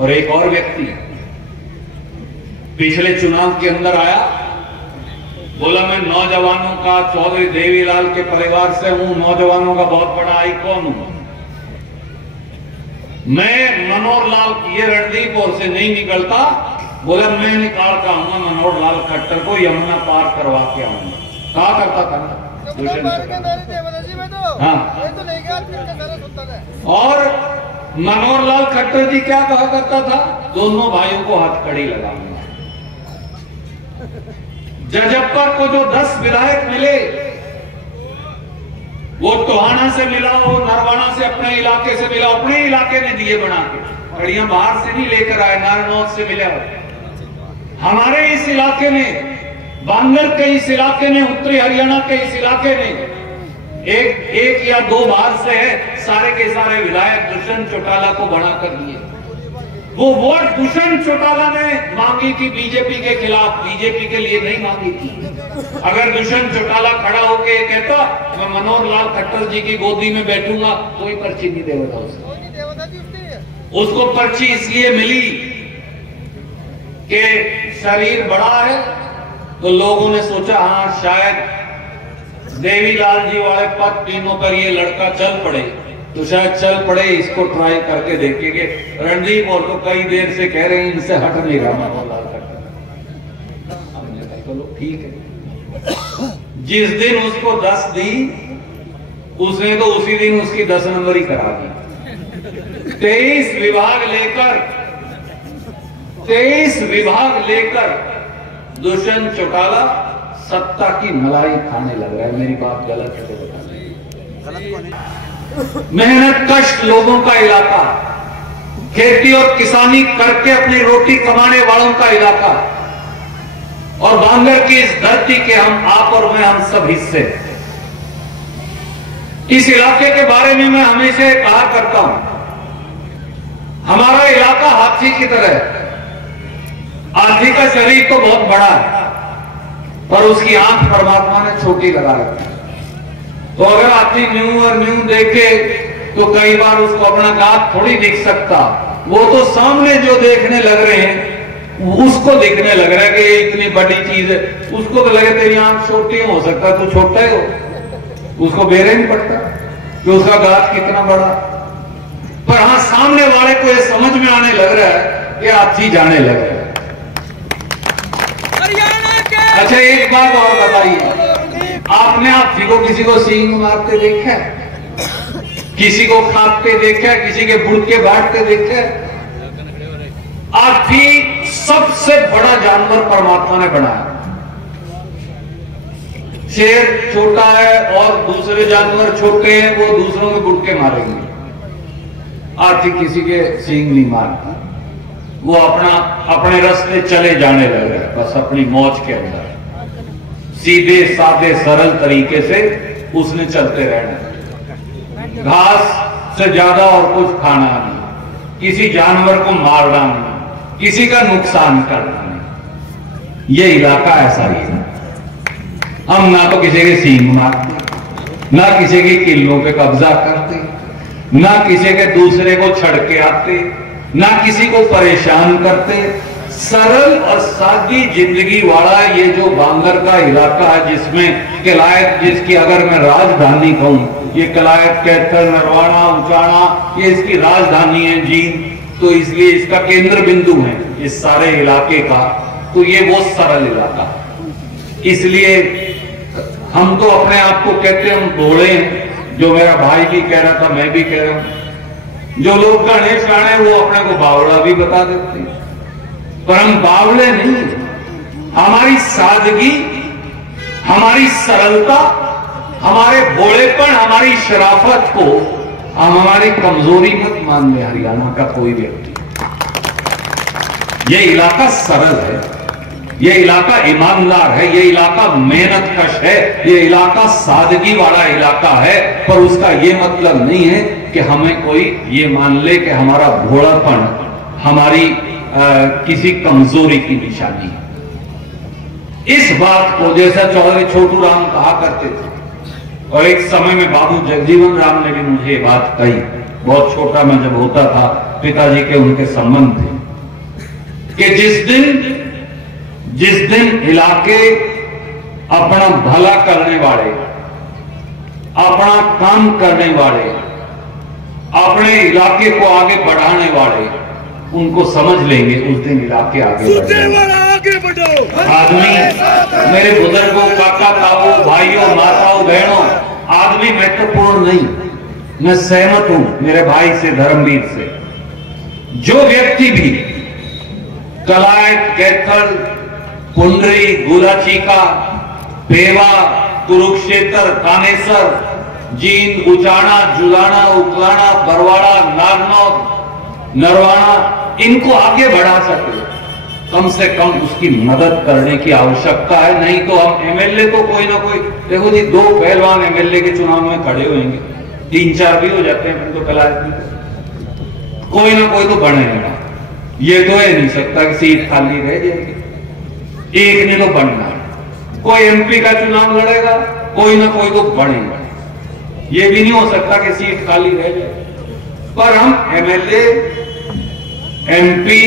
और एक और व्यक्ति पिछले चुनाव के अंदर आया, बोला मैं नौजवानों का, चौधरी देवीलाल के परिवार से हूं, नौजवानों का बहुत बड़ा आइकॉन हूं, मैं मनोहर लाल ये रणदीपुर से नहीं निकलता, बोला मैं निकाल कर आऊंगा मनोहर लाल खट्टर को, यमुना पार करवा के आऊंगा। कहा करता था हाँ। और मनोहर लाल खट्टर जी क्या कहा करता था, दोनों भाइयों को हथकड़ी लगाऊंगा। जजप्पा को जो 10 विधायक मिले, वो टोहाना से मिला, वो नरवाना से अपने इलाके से मिला, अपने इलाके ने दिए बना के, कड़ियां बाहर से नहीं लेकर आए, नारनौत से मिला। हमारे इस इलाके में, बांगर के इस इलाके ने, उत्तरी हरियाणा के इस इलाके ने एक या दो बार से है, सारे के सारे विधायक दुष्यंत चौटाला को बनाकर दिए। वो वोट दुष्यंत चौटाला ने मांगी थी बीजेपी के खिलाफ, बीजेपी के लिए नहीं मांगी थी। अगर दुष्यंत चौटाला खड़ा होके कहता मैं मनोहर लाल खट्टर जी की गोदी में बैठूंगा, कोई पर्ची नहीं देगा उसको। पर्ची इसलिए मिली कि शरीर बड़ा है, तो लोगों ने सोचा हाँ शायद देवीलाल जी वाले पद टीमों पर ये लड़का चल पड़े, तो शायद चल पड़े, इसको ट्राई करके देखेंगे। रणदीप और तो कई देर से कह रहे हैं इनसे हट नहीं रहा मनोहर लाल खट्टर। हमने कहा चलो ठीक है। जिस दिन उसको 10 दी, उसने तो उसी दिन उसकी 10 नंबरी करा दी। 23 विभाग लेकर दुष्यंत चौटाला सत्ता की मलाई खाने लग रहा है। मेरी बात गलत है तो बता। मेहनत कष्ट लोगों का इलाका, खेती और किसानी करके अपनी रोटी कमाने वालों का इलाका, और बांगर की इस धरती के हम, आप और मैं, हम सब हिस्से। इस इलाके के बारे में मैं हमेशा कहा करता हूं, हमारा इलाका हाथी की तरह है। हाथी का शरीर तो बहुत बड़ा है, पर उसकी आंख परमात्मा ने छोटी लगा रखी है। तो अगर हाथी न्यू और न्यू देखे तो कई बार उसको अपना दांत थोड़ी दिख सकता, वो तो सामने जो देखने लग रहे हैं उसको दिखने लग रहा है कि ये इतनी बड़ी चीज है। उसको तो लगे तेरी आंख छोटी हो सकता, तो छोटा ही हो, उसको बेरे नहीं पड़ता कि उसका दांत कितना बड़ा। पर हाँ, सामने वाले को ये समझ में आने लग रहा है कि हाथी जाने लग रहा है। अच्छा एक बात और बताइए, आपने हाथी को किसी को सींग मारते देखा है? किसी को खाते देखा है? किसी के बुड़के बांटते देखा है? हाथी सबसे बड़ा जानवर परमात्मा ने बनाया। शेर छोटा है और दूसरे जानवर छोटे हैं, वो दूसरों के बुड़के मारेंगे। हाथी किसी के सींग नहीं मारता, वो अपने रास्ते चले जाने लग रहा है, बस अपनी मौज के अंदर सीधे साधे सरल तरीके से उसने चलते रहना। घास से ज्यादा और कुछ खाना नहीं, किसी जानवर को मारना नहीं, किसी का नुकसान करना नहीं। ये इलाका ऐसा ही है। हम ना तो किसी के सींग मारते, ना किसी के किलों पे कब्जा करते, ना किसी के दूसरे को छड़ के आते, ना किसी को परेशान करते। सरल और सादी जिंदगी वाला ये जो बांगर का इलाका है, जिसमें किलायत, जिसकी अगर मैं राजधानी कहूं, ये किलायत, कैथल, नरवाना, उचाना, ये इसकी राजधानी है जींद, तो इसलिए इसका केंद्र बिंदु है इस सारे इलाके का। तो ये वो सरल इलाका, इसलिए हम तो अपने आप को कहते हैं हम भोले हैं। जो मेरा भाई भी कह रहा था, मैं भी कह रहा हूं, जो लोग गणेश गाने वो अपने को बावड़ा भी बता देते हैं, पर हम बावले नहीं। हमारी सादगी, हमारी सरलता, हमारे भोलेपन, हमारी शराफत को हम हमारी कमजोरी मत मान ले हरियाणा का कोई व्यक्ति। ये इलाका सरल है, ये इलाका ईमानदार है, ये इलाका मेहनत कश है, ये इलाका सादगी वाला इलाका है। पर उसका ये मतलब नहीं है कि हमें कोई ये मान ले कि हमारा भोलापन हमारी किसी कमजोरी की निशानी है। इस बात को जैसा चौधरी छोटू राम कहा करते थे, और एक समय में बाबू जगजीवन राम ने भी मुझे बात कही बहुत छोटा मैं जब होता था, पिताजी के उनके संबंध थे कि जिस दिन इलाके अपना भला करने वाले, अपना काम करने वाले, अपने इलाके को आगे बढ़ाने वाले उनको समझ लेंगे, उस दिन इलाके आगे बढ़ेंगे। आदमी, मेरे बुजुर्गों, काका ताऊ, भाइयों, माताओं, बहनों, आदमी महत्वपूर्ण नहीं। मैं सहमत हूं मेरे भाई से, धर्मवीर से। जो व्यक्ति भी कलायत, कैथल, पुंडरी, गुलाचीका, पेवा, कुरुक्षेत्र, कानेसर, जींद, उचाना, जुलाना, उकलाना, बरवाड़ा, नागनौर, नरवाना, इनको आगे बढ़ा सके, कम से कम उसकी मदद करने की आवश्यकता है। नहीं तो हम एमएलए तो कोई ना कोई, देखो जी, 2 पहलवान एमएलए के चुनाव में खड़े होंगे, 3-4 भी हो जाते हैं, फिर तो कलायत में कोई ना कोई तो बनेगा। ये तो है नहीं सकता कि सीट खाली रह जाएगी, एक ने तो बनना है। कोई एमपी का चुनाव लड़ेगा, कोई ना कोई तो बनेगा। ये भी नहीं हो सकता कि सीट खाली रह जाए। पर हम एमएलए, एमपी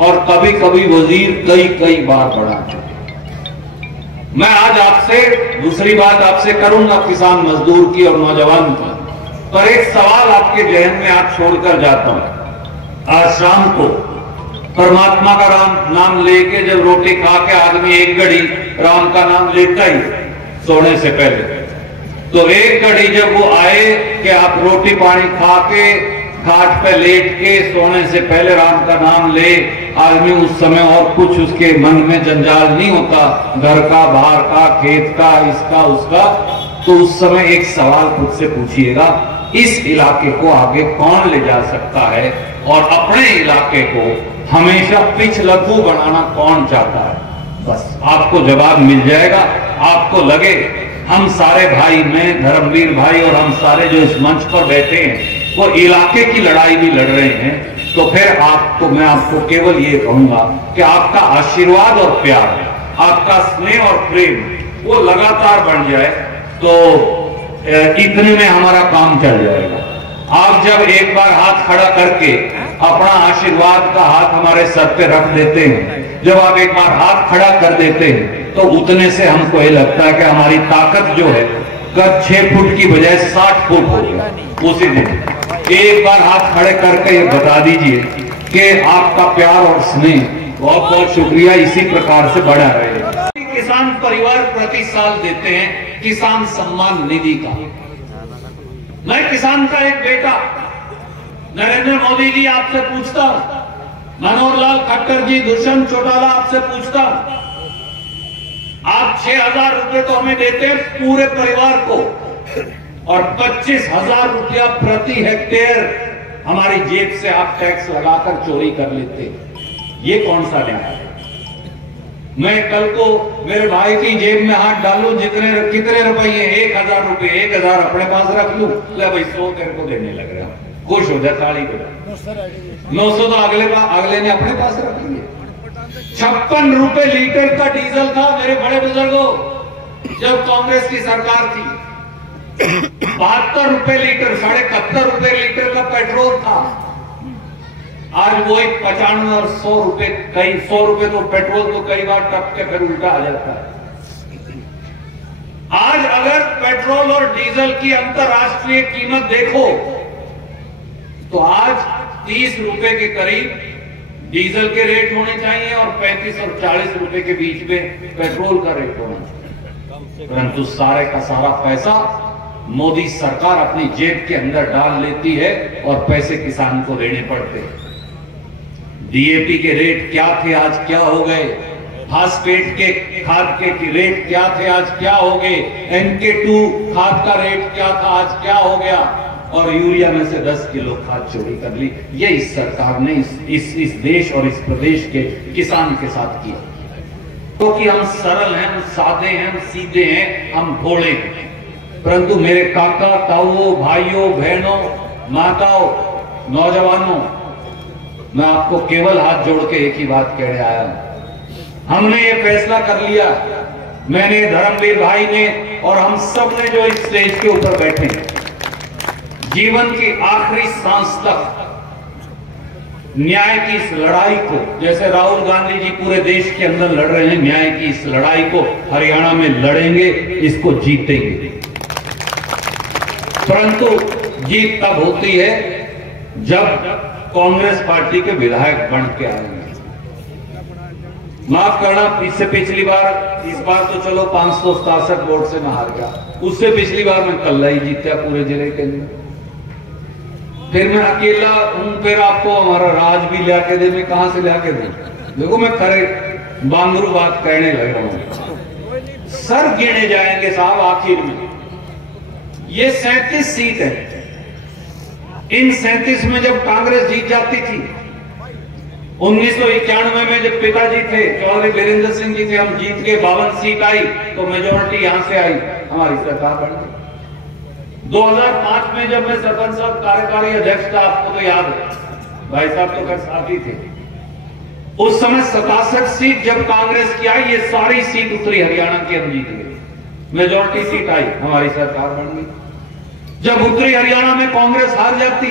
और कभी कभी वजीर कई बार बढ़ा चुके। मैं आज आपसे दूसरी बात आपसे करूंगा किसान मजदूर की और नौजवान की, पर एक सवाल आपके जहन में आज छोड़कर जाता हूं। आज शाम को परमात्मा का नाम लेके जब रोटी खा के आदमी एक घड़ी राम का नाम लेता ही सोने से पहले, तो एक घड़ी जब वो आए कि आप रोटी पानी खा के खाट पे लेट के सोने से पहले राम का नाम ले, आदमी उस समय और कुछ उसके मन में जंजाल नहीं होता, घर का, बाहर का, खेत का, इसका उसका, तो उस समय एक सवाल खुद से पूछिएगा, इस इलाके को आगे कौन ले जा सकता है और अपने इलाके को हमेशा पिछलग्गू बनाना कौन चाहता है? बस आपको जवाब मिल जाएगा। आपको लगे हम सारे भाई, मैं, धर्मवीर भाई और हम सारे जो इस मंच पर बैठे हैं वो इलाके की लड़ाई भी लड़ रहे हैं, तो फिर मैं आपको केवल ये कहूंगा कि आपका आशीर्वाद और प्यार, आपका स्नेह और प्रेम वो लगातार बढ़ जाए, तो इतने में हमारा काम चल जाएगा। आप जब एक बार हाथ खड़ा करके अपना आशीर्वाद का हाथ हमारे सर पे रख देते हैं, जब आप एक बार हाथ खड़ा कर देते हैं, तो उतने से हमको ये लगता है कि हमारी ताकत जो है कद 6 फुट की बजाय 60 फुट हो गई। उसी दिन एक बार हाथ खड़े करके ये बता दीजिए कि आपका प्यार और स्नेह, बहुत बहुत शुक्रिया, इसी प्रकार से बढ़ा रहे। किसान परिवार प्रति साल देते हैं किसान सम्मान निधि का। मैं किसान का एक बेटा, नरेंद्र मोदी जी आपसे पूछता, मनोहर लाल खट्टर जी, दुष्यंत चौटाला आपसे पूछता, आप 6,000 रुपए तो हमें देते हैं पूरे परिवार को और 25,000 रुपया प्रति हेक्टेयर हमारी जेब से आप टैक्स लगाकर चोरी कर लेते, ये कौन सा न्याय है? मैं कल को मेरे भाई की जेब में हाथ डालूं, कितने रुपये? 1,000 रुपये, 1,000 अपने पास रख लूं, ले भाई 100 तेरे को देने लग रहा, खुश हो जा, ताली बजा। 900 तो अगले ने अपने पास रख लिए। 56 रुपए लीटर का डीजल था मेरे बड़े बुजुर्गों जब कांग्रेस की सरकार थी। 72 रुपए लीटर, 71.5 रुपए लीटर का पेट्रोल था। आज वो 95 और 100 रुपए, कई 100 रुपए तो पेट्रोल तो कई बार टप के फिर उल्टा आ जाता है। आज अगर पेट्रोल और डीजल की अंतरराष्ट्रीय कीमत देखो तो आज 30 रुपए के करीब डीजल के रेट होने चाहिए और 35 और 40 रुपए के बीच में पेट्रोल का रेट होना चाहिए, परंतु सारे का सारा पैसा मोदी सरकार अपनी जेब के अंदर डाल लेती है और पैसे किसान को देने पड़ते हैं। डीएपी के रेट क्या थे, आज क्या हो गए? फास्फेट के खाद के रेट क्या थे, आज क्या हो गए? NK2 खाद का रेट क्या था, आज क्या हो गया? और यूरिया में से 10 किलो खाद चोरी कर ली। ये इस सरकार ने इस देश और इस प्रदेश के किसान के साथ किया, क्योंकि हम सरल हैं, हम सादे हैं, हम सीधे हैं, हम भोले हैं। परंतु मेरे काका ताऊओं, भाइयों, बहनों, माताओं, नौजवानों, मैं आपको केवल हाथ जोड़ के एक ही बात कहने आया हूं। हमने ये फैसला कर लिया, मैंने, धर्मवीर भाई ने और हम सब ने जो इस स्टेज के ऊपर बैठे हैं, जीवन की आखिरी सांस तक न्याय की इस लड़ाई को, जैसे राहुल गांधी जी पूरे देश के अंदर लड़ रहे हैं, न्याय की इस लड़ाई को हरियाणा में लड़ेंगे, इसको जीतेंगे। परंतु जीत तब होती है जब कांग्रेस पार्टी के विधायक बन के आएंगे। माफ करना, इससे पिछली बार, इस बार तो चलो 567 वोट से मैं हार गया, उससे पिछली बार मैं कल्ला ही जीता पूरे जिले के अंदर। फिर मैं अकेला हूं, फिर आपको हमारा राज भी ला के दे, मैं कहां से ला के दूं? देखो मैं खरे बांगरू बात कहने लग रहा हूं। सर गिने जाएंगे साहब आखिर में। ये 37 सीट है। इन 37 में जब कांग्रेस जीत जाती थी, 1991 में जब पिताजी थे चौधरी वीरेंद्र सिंह जी थे, हम जीत के 52 सीट आई, तो मेजोरिटी यहां से आई, हमारी सरकार बन गई। 2005 में जब मैं सरपंच साहब कार्यकारी अध्यक्ष था, आपको तो याद है, भाई साहब तो खैर साथी थे, उस समय 67 सीट जब कांग्रेस की आई, ये सारी सीट उत्तरी हरियाणा की हम जीत गए, मेजोरिटी सीट आई, हमारी सरकार बन गई। जब उत्तरी हरियाणा में कांग्रेस हार जाती,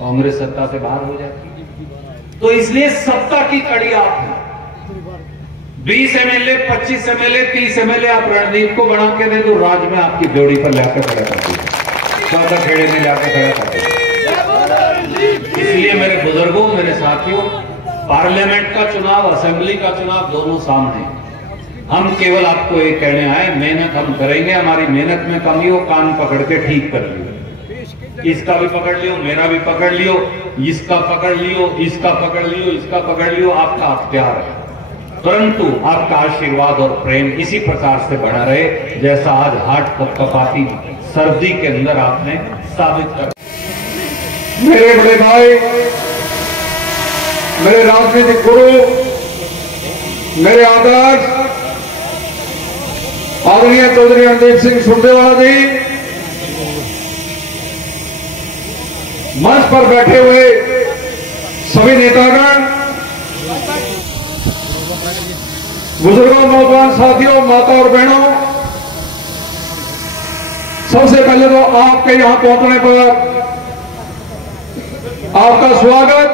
कांग्रेस सत्ता से बाहर हो जाती। तो इसलिए सत्ता की कड़ी आप है, 20 एमएलए, 25 एमएलए, 30 एमएलए आप रणदीप को बना के दे दो, राज में आपकी जोड़ी पर लाकर खड़ा करती है, चौथा खेड़े में लाकर खड़ा करती है। इसलिए मेरे बुजुर्गों, मेरे साथियों, पार्लियामेंट का चुनाव, असेंबली का चुनाव दोनों सामने। हम केवल आपको ये कहने आए, मेहनत हम करेंगे, हमारी मेहनत में कमी हो कान पकड़ के ठीक कर लियो, इसका भी पकड़ लियो, मेरा भी पकड़ लियो, इसका पकड़ लियो, इसका पकड़ लियो, इसका पकड़ लियो, आपका अख्तियार है। परंतु आपका आशीर्वाद और प्रेम इसी प्रकार से बना रहे, जैसा आज हाट कपाती सर्दी के अंदर आपने साबित कर। मेरे बड़े भाई, मेरे राजनीतिक गुरु, मेरे आदर्श आदरणीय चौधरी रणदीप सिंह सुरजेवाला जी, मंच पर बैठे हुए सभी नेतागण, बुजुर्गों, नौजवान साथियों, माता और बहनों, सबसे पहले तो आपके यहां पहुंचने पर आपका स्वागत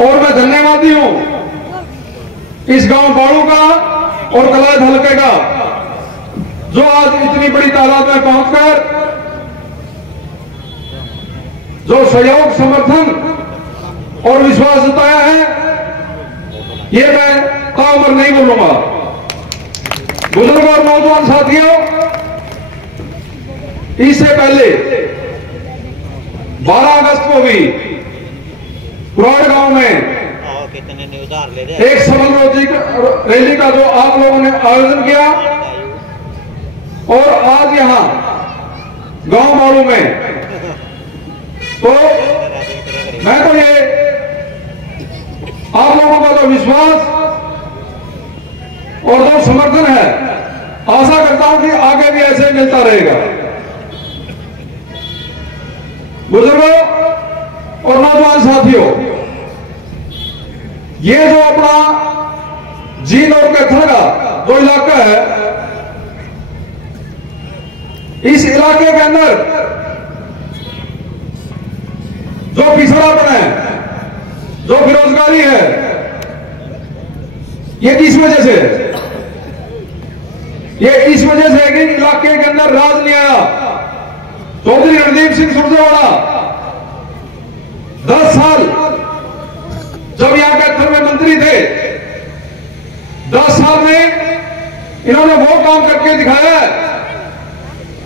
और मैं धन्यवादी हूं इस गांव बाड़ू का और कलायत हल्के का, जो आज इतनी बड़ी तादाद में पहुंचकर जो सहयोग, समर्थन और विश्वास जताया है, ये मैं ताउम्र नहीं बोलूंगा। बुजुर्ग और नौजवान साथियों, इससे पहले 12 अगस्त को भी पुराड़ गांव में एक सफल रैली का जो आप लोगों ने आयोजन किया, और आज यहां गांव बाड़ू में, तो मैं तो ये आप लोगों का जो विश्वास और जो समर्थन है, आशा करता हूं कि आगे भी ऐसे मिलता रहेगा। बुजुर्गों और नौजवान साथियों, ये जो अपना जींद और कैथल का जो इलाका है, इस इलाके के अंदर जो पिछड़ापन है, जो बेरोजगारी है, ये किस वजह से है? ये इस वजह से है कि इलाके के अंदर राज नहीं आया। चौधरी रणदीप सिंह सुरजेवाला 10 साल जब यहां कैथल में मंत्री थे, 10 साल में इन्होंने वो काम करके दिखाया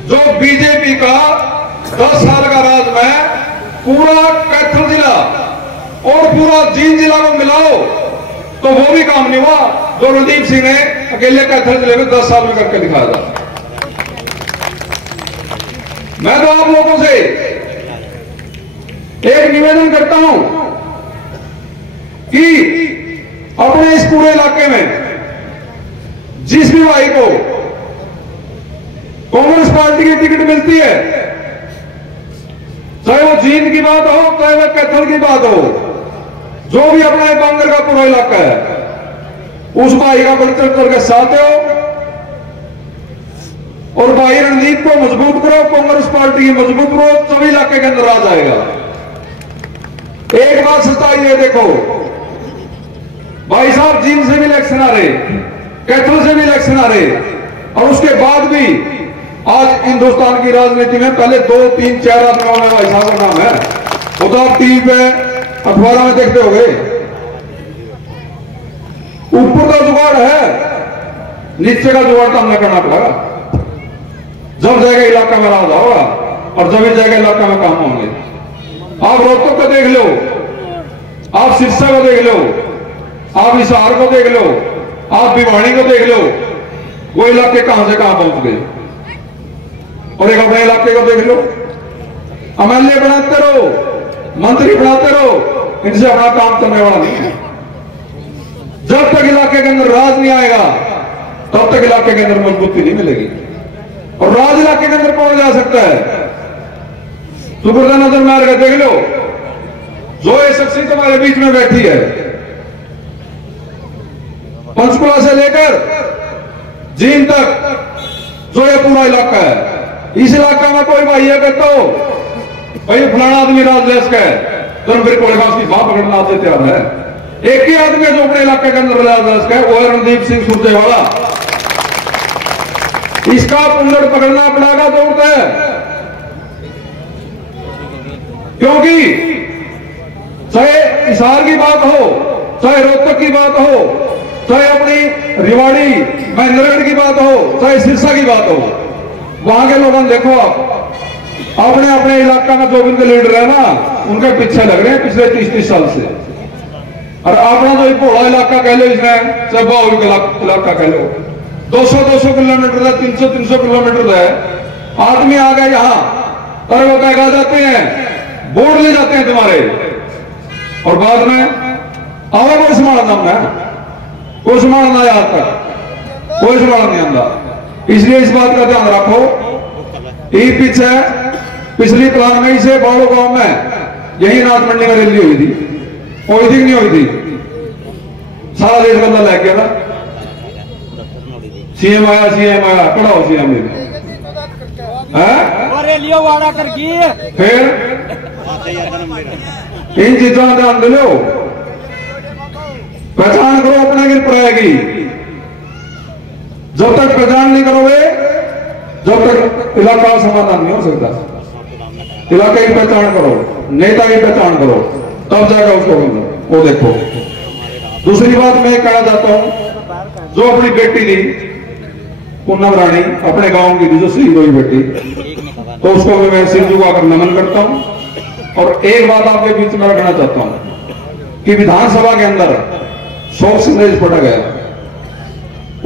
जो बीजेपी का 10 साल का राज में पूरा कैथल जिला और पूरा जींद जिला में मिलाओ तो वो भी काम नहीं हुआ जो रणदीप सिंह ने अकेले कैथल जिले में 10 साल में करके दिखाया था। मैं तो आप लोगों से एक निवेदन करता हूं कि अपने इस पूरे इलाके में जिस भी भाई को कांग्रेस पार्टी की टिकट मिलती है, चाहे वो जींद की बात हो, चाहे वो कैथल की बात हो, जो भी अपना बांगर का पूरा इलाका है, उस भाई का बढ़ चढ़ करके साथ हो और भाई रणदीप को मजबूत करो, कांग्रेस पार्टी की मजबूत करो, सभी इलाके के अंदर आ जाएगा। एक बात सच्चाई है, देखो भाई साहब, जींद से भी इलेक्शन आ रहे, कैथल से भी इलेक्शन आ रहे, और उसके बाद भी आज हिंदुस्तान की राजनीति में पहले 2, 3, 4 आदमियों में भाई साहब का नाम है, वो तो आप टीवी पे अखबारों में देखते होंगे। ऊपर का जुगाड़ है, नीचे का जुगाड़ तो हमने करना पड़ेगा। जब जाएगा इलाका में राज होगा और जब ही जाएगा इलाका में काम होंगे। आप रोहतक को देख लो, आप सिरसा को देख लो, आप हिसार को देख लो, आप भिवानी को देख लो, वो इलाके कहां से कहां पहुंच गए। और एक अपने इलाके को देख लो, एमएलए बनाते रहो, मंत्री बनाते रहो, इनसे अपना काम करने वाला नहीं है। जब तक इलाके के अंदर राज नहीं आएगा तब तक इलाके के अंदर मजबूती नहीं मिलेगी। और राज इलाके के अंदर कौन जा सकता है? सुपुर्दा नजर मार के देख लो, जो ये शख्सियत तुम्हारे बीच में बैठी है, पंचकुला से लेकर जींद तक जो ये पूरा इलाका है, इस इलाका में कोई भाई है कहता हो भाई फलाना आदमी राजदेश का है, तो फिर कोई उसकी बात पकड़ना आपसे तैयार है। एक ही आदमी जो अपने इलाके के अंदर राजदेश का है, वो है रणदीप सिंह सुरजेवाला। इसका पुंजड़ पकड़ना पड़ेगा, दौड़ता है, क्योंकि चाहे हिसार की बात हो, चाहे रोहतक की बात हो, चाहे अपनी रिवाड़ी महेंद्रगढ़ की बात हो, चाहे सिरसा की बात हो, वहां के लोगों देखो, आप अपने अपने इलाका में जो उनके लीडर है ना, उनके पीछे लग रहे हैं पिछले 30-30 साल से। और अपना जो भोला इलाका कह लो, इसमें चाहे बाहुल इलाका कह लो, 200-200 किलोमीटर है, 300-300 किलोमीटर है, आदमी आ गए यहां और वो कह जाते हैं, बोर्ड ले जाते हैं तुम्हारे, और बाद में आवा कोई संभालना है, कोई संभालना आज तक कोई संभाल नहीं आता। इसलिए इस बात का ध्यान रखो, ये पीछे पिछली प्लान में से बाड़ो गांव में यही नाथ मंडी में रैली हुई थी, हुई थी नहीं हुई थी? सारा देश बंदा लग गया ना, सीएम आया खड़ा हो सीएम फिर इन चीजों का ध्यान दे लो, पहचान करो, अपने गिर पड़ेगी। जब तक पहचान नहीं करोगे, जब तक इलाका का समाधान नहीं हो सकता। इलाके की पहचान करो, नेता की पहचान करो, तब जाएगा उसको मिलो। वो देखो, दूसरी बात मैं कहना चाहता हूं, जो अपनी बेटी थी पूनम रानी, अपने गांव की जो शहीद हुई बेटी, तो उसको भी मैं सिर झुकाकर नमन करता हूं। और एक बात आपके बीच में रखना चाहता हूं कि विधानसभा के अंदर शोक संदेश पढ़ा गया।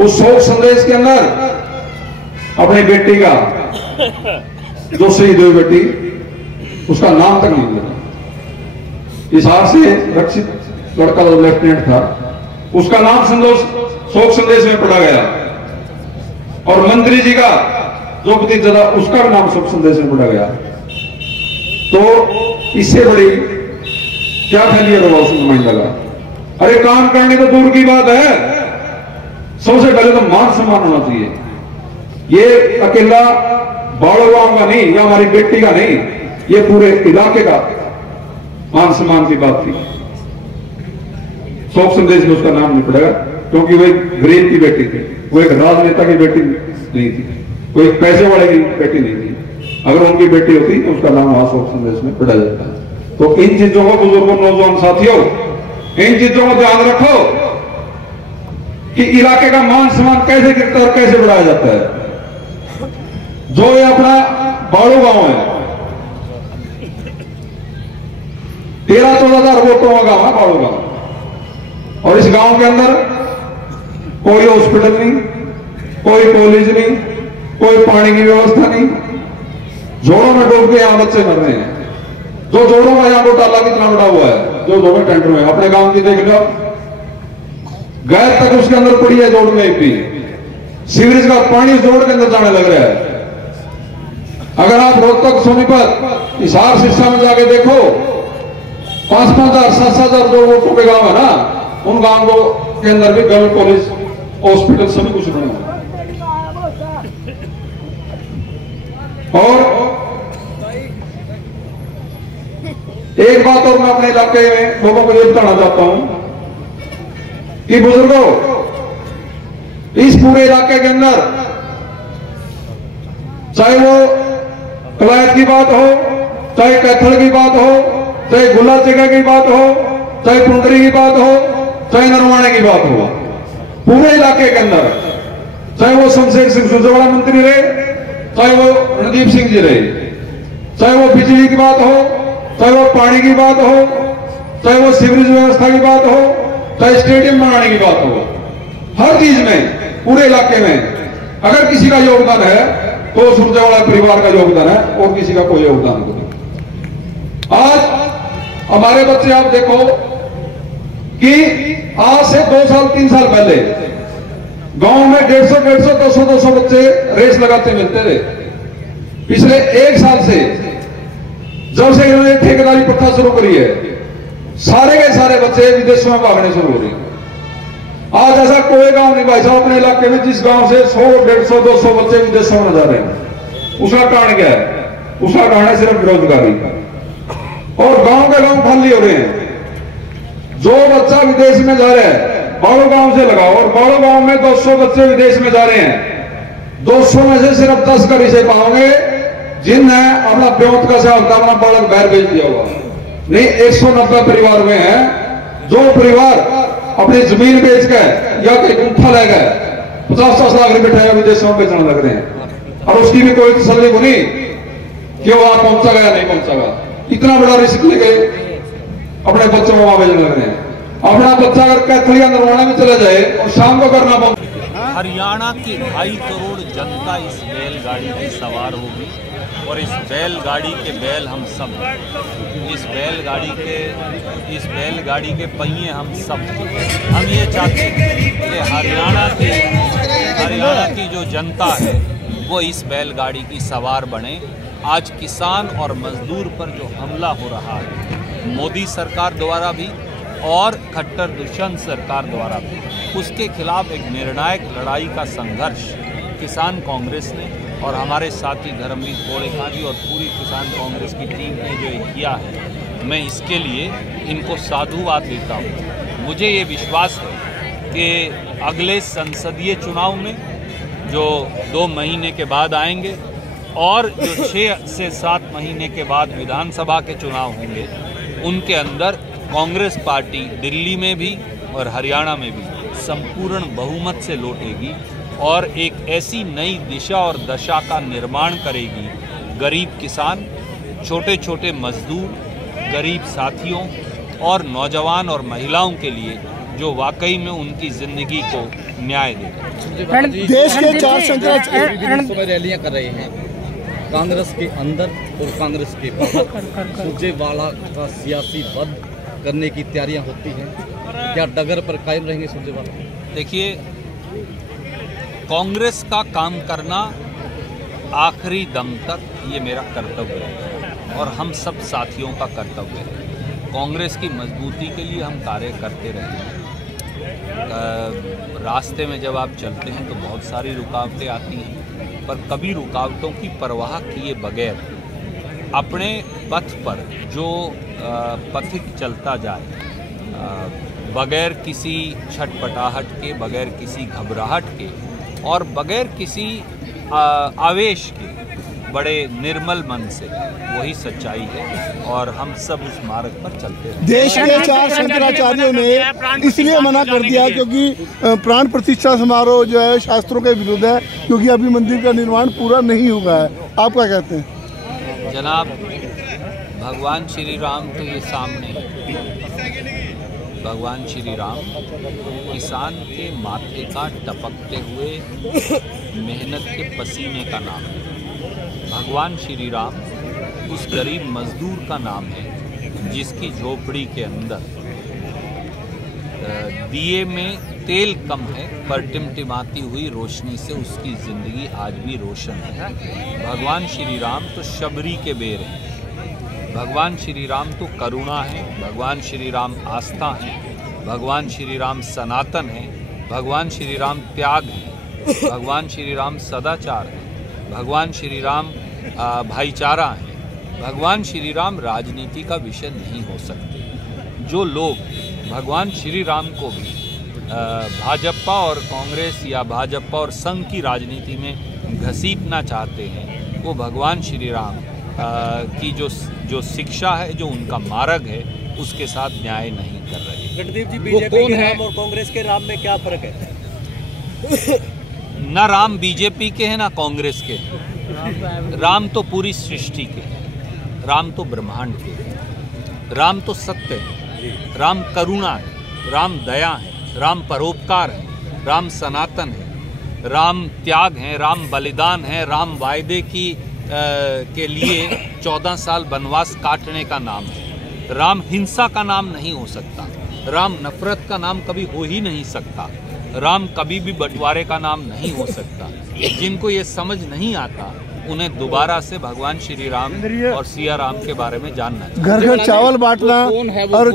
उस शोक संदेश के अंदर अपनी बेटी का, जो शहीद हुई बेटी, उसका नाम तक नहीं लिया। हिसार से रक्षित लड़का जो लेफ्टिनेंट था, उसका नाम शोक संदेश में पढ़ा गया, और मंत्री जी का जो भतीजा था, उसका नाम शोक संदेश में पढ़ा गया। तो इससे बड़ी क्या फैलियर होगा उस नुमाइंदा का? अरे काम करने तो दूर की बात है, सबसे पहले तो मान सम्मान होना चाहिए। ये अकेला बाड़ो गांव का नहीं, या हमारी बेटी का नहीं, ये पूरे इलाके का मान सम्मान की बात थी। शोक संदेश में उसका नाम नहीं पड़ेगा, क्योंकि वो एक गरीब की बेटी थी, वो एक राजनेता की बेटी नहीं थी, वो एक पैसे वाले की बेटी नहीं थी। अगर उनकी बेटी होती तो उसका नाम वहां शोक संदेश में पढ़ा जाता है। तो इन चीजों को बुजुर्गों, नौजवान साथियों, इन चीजों को ध्यान रखो कि इलाके का मान सम्मान कैसे गिरता है और कैसे बढ़ाया जाता है। जो ये अपना बाड़ो गांव है, 13-14 हजार वोटों का गांव है बाड़ो गांव, और इस गांव के अंदर कोई हॉस्पिटल नहीं, कोई कॉलेज नहीं, कोई पानी की व्यवस्था नहीं, जोड़ों में डूब के यहां बच्चे मर रहे हैं। जो जोड़ों का यहां घोटाला कितना बड़ा हुआ है, जो जोड़ों टेंडर में, अपने गांव की देख लो, गैर तक उसके अंदर पड़ी है जोड़ में भी, सीवरेज का पानी उस जोड़ के अंदर जाने लग रहा है। अगर आप रोहतक, सोनीपत, हिसार, सिरसा में जाके देखो, 5,000, 7,000 जो वोटों के गांव है ना, उन गांवों के अंदर भी गवर्नमेंट कॉलेज, हॉस्पिटल सभी कुछ बने हुए। और एक बात और मैं अपने इलाके में लोगों को ये बताना चाहता हूं कि बुजुर्गों, इस पूरे इलाके के अंदर चाहे वो कलायत की बात हो, चाहे कैथल की बात हो, चाहे गुला जगह की बात हो, चाहे टुंडरी की बात हो, चाहे नरवाणे की बात हो, पूरे इलाके के अंदर चाहे वो शमशेर सिंह सुरजेवाला मंत्री रहे, चाहे वो रणदीप सिंह जी रहे, चाहे वो बिजली की बात हो, चाहे वो पानी की बात हो, चाहे वो सीवरेज व्यवस्था की बात हो, चाहे स्टेडियम बनाने की बात हो, हर चीज में पूरे इलाके में अगर किसी का योगदान है तो सुरजेवाला परिवार का योगदान है और किसी का कोई योगदान नहीं। आज हमारे बच्चे आप देखो कि आज से 2 साल 3 साल पहले गांव में 150 200 बच्चे रेस लगाते मिलते थे। पिछले 1 साल से जब से इन्होंने ठेकेदारी प्रथा शुरू करी है, सारे के सारे बच्चे विदेशों में भागने शुरू हो रहे हैं। आज ऐसा कोई गांव नहीं भाई साहब अपने इलाके में जिस गांव से 100 150 200 बच्चे विदेशों में जा रहे हैं। उसका कारण क्या है? उसका कारण है सिर्फ बेरोजगारी और गांव के गांव खाली हो रहे हैं। जो बच्चा विदेश में जा रहा है बाड़ो गांव से लगाओ और बाड़ो गांव में 200 बच्चे विदेश में जा रहे हैं, 200 में से सिर्फ 10 कर इसे पाओगे जिनने अपना प्योत का से अपना बालक बाहर भेज दिया हुआ। नहीं, 190 परिवार में है जो परिवार अपनी जमीन बेच कर या कहीं गुंठा ले गए 50-50 लाख रुपए उठाया विदेशों में बेचने लग रहे हैं और उसकी भी कोई तसल्ली को नहीं कि वो वहां पहुंचा गया नहीं पहुंचा गया। इतना बड़ा रिस्क ले गए अपने बच्चों को वहां भेजने लग रहे हैं। अपना बच्चा अगर कैथल या नरवाना में चला जाए और शाम को करना पड़ता। हरियाणा की 2.5 करोड़ जनता इस बैलगाड़ी में सवार होगी और इस बैलगाड़ी के बैल हम सब, इस बैलगाड़ी के पहिए हम सब। हम ये चाहते हैं कि हरियाणा की जो जनता है वो इस बैलगाड़ी की सवार बने। आज किसान और मजदूर पर जो हमला हो रहा है मोदी सरकार द्वारा भी और खट्टर दुष्यंत सरकार द्वारा भी, उसके खिलाफ एक निर्णायक लड़ाई का संघर्ष किसान कांग्रेस ने और हमारे साथी धर्मवीर कोड़ेखा जी और पूरी किसान कांग्रेस की टीम ने जो किया है, मैं इसके लिए इनको साधुवाद देता हूँ। मुझे ये विश्वास है कि अगले संसदीय चुनाव में जो 2 महीने के बाद आएंगे और जो 6 से 7 महीने के बाद विधानसभा के चुनाव होंगे, उनके अंदर कांग्रेस पार्टी दिल्ली में भी और हरियाणा में भी संपूर्ण बहुमत से लौटेगी और एक ऐसी नई दिशा और दशा का निर्माण करेगी। गरीब किसान, छोटे छोटे मजदूर, गरीब साथियों और नौजवान और महिलाओं के लिए जो वाकई में उनकी जिंदगी को न्याय देगा। देश के 4 शंकराचार्य रैलियां कर रहे हैं कांग्रेस के अंदर और कांग्रेस के बाहर। सुरजेवाला का सियासी वध करने की तैयारियां होती हैं, क्या डगर पर कायम रहेंगे सुरजेवाला? देखिए, कांग्रेस का काम करना आखिरी दम तक ये मेरा कर्तव्य है और हम सब साथियों का कर्तव्य है। कांग्रेस की मजबूती के लिए हम कार्य करते रहे हैं। रास्ते में जब आप चलते हैं तो बहुत सारी रुकावटें आती हैं, पर कभी रुकावटों की परवाह किए बगैर अपने पथ पर जो पथिक चलता जाए, बगैर किसी छटपटाहट के, बगैर किसी घबराहट के और बगैर किसी आवेश के, बड़े निर्मल मन से, वही सच्चाई है और हम सब उस मार्ग पर चलते हैं। देश के 4 शंकराचार्यों ने इसलिए मना कर दिया क्योंकि प्राण प्रतिष्ठा समारोह जो है शास्त्रों के विरुद्ध है, क्योंकि अभी मंदिर का निर्माण पूरा नहीं हुआ है। आप क्या कहते हैं? जनाब, भगवान श्री राम तो ये सामने है। भगवान श्री राम किसान के माथे का टपकते हुए मेहनत के पसीने का नाम है। भगवान श्री राम उस गरीब मजदूर का नाम है जिसकी झोपड़ी के अंदर दिए में तेल कम है, पर टिमटिमाती हुई रोशनी से उसकी ज़िंदगी आज भी रोशन है। भगवान श्री राम तो शबरी के बेर हैं। भगवान श्री राम तो करुणा है, भगवान श्री राम आस्था है, भगवान श्री राम सनातन है, भगवान श्री राम त्याग है, भगवान श्री राम सदाचार है, भगवान श्री राम भाईचारा है। भगवान श्री राम राजनीति का विषय नहीं हो सकते। जो लोग भगवान श्री राम को भी भाजपा और कांग्रेस या भाजपा और संघ की राजनीति में घसीटना चाहते हैं, वो भगवान श्री राम की जो शिक्षा है, जो उनका मार्ग है, उसके साथ न्याय नहीं कर रहे। गणदेव जी, बीजेपी के राम और कांग्रेस के राम में क्या फर्क है? न राम बीजेपी के हैं ना कांग्रेस के हैं। राम तो पूरी सृष्टि के हैं, राम तो ब्रह्मांड के हैं, राम तो सत्य है, राम करुणा है, राम दया है, राम परोपकार है, राम सनातन है, राम त्याग है, राम बलिदान है, राम वायदे के लिए 14 साल वनवास काटने का नाम है। राम हिंसा का नाम नहीं हो सकता, राम नफरत का नाम कभी हो ही नहीं सकता, राम कभी भी बंटवारे का नाम नहीं हो सकता। जिनको ये समझ नहीं आता, उन्हें दोबारा से भगवान श्री राम और सिया राम के बारे में जानना चाहिए। घर घर चावल बांटना और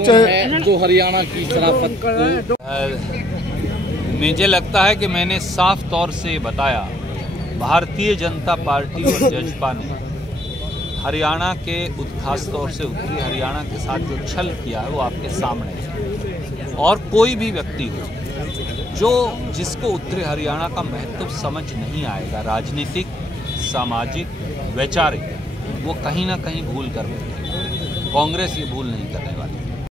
जो हरियाणा की शराफत को मुझे लगता है कि मैंने साफ तौर से बताया, भारतीय जनता पार्टी और जजपा ने हरियाणा के खास तौर से उत्तरी हरियाणा के साथ जो छल किया है वो आपके सामने है। और कोई भी व्यक्ति हो जिसको उत्तरी हरियाणा का महत्व समझ नहीं आएगा, राजनीतिक, सामाजिक, वैचारिक, वो कहीं ना कहीं भूल कर बैठे। कांग्रेस ये भूल नहीं करने वाली।